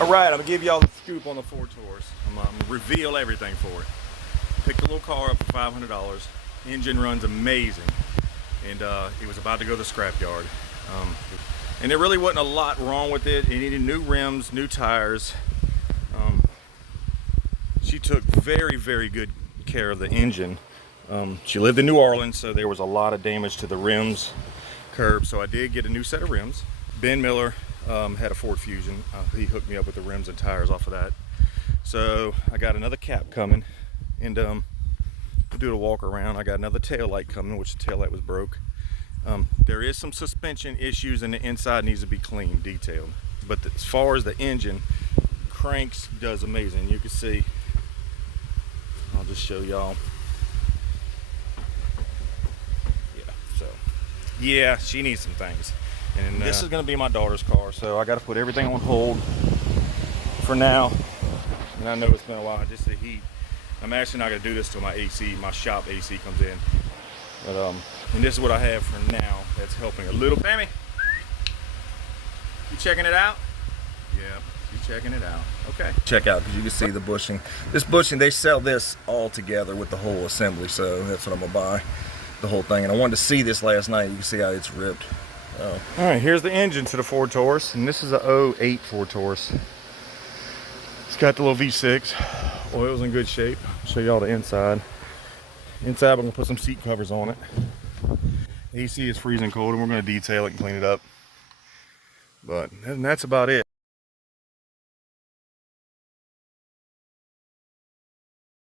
All right, I'm gonna give y'all the scoop on the Ford Taurus. I'm gonna reveal everything for it. Picked a little car up for $500. Engine runs amazing, and it was about to go to the scrapyard. And there really wasn't a lot wrong with it. It needed new rims, new tires. She took very, very good care of the engine. She lived in New Orleans, so there was a lot of damage to the rims, curbs. So I did get a new set of rims. Ben Miller had a Ford Fusion. He hooked me up with the rims and tires off of that. So I got another cap coming, and we'll do a walk around. I got another tail light coming, which the tail light was broke. There is some suspension issues, and the inside needs to be cleaned, detailed. But as far as the engine, cranks, does amazing. You can see, I'll just show y'all. Yeah, so yeah, she needs some things. And this is gonna be my daughter's car, so I gotta put everything on hold for now. And I know it's been a while, just the heat. I'm actually not gonna do this till my AC, my shop AC comes in. But and this is what I have for now that's helping a little. Bammy, you checking it out? Yeah, she's checking it out. Okay. Check out, because you can see the bushing. This bushing, they sell this all together with the whole assembly, so that's what I'm gonna buy, the whole thing. And I wanted to see this last night. You can see how it's ripped. All right, here's the engine to the Ford Taurus, and this is a 08 Ford Taurus. It's got the little V6. Oil's in good shape. I'll show y'all the inside. Inside, I'm gonna put some seat covers on it. AC is freezing cold, and we're gonna detail it and clean it up. But that's about it.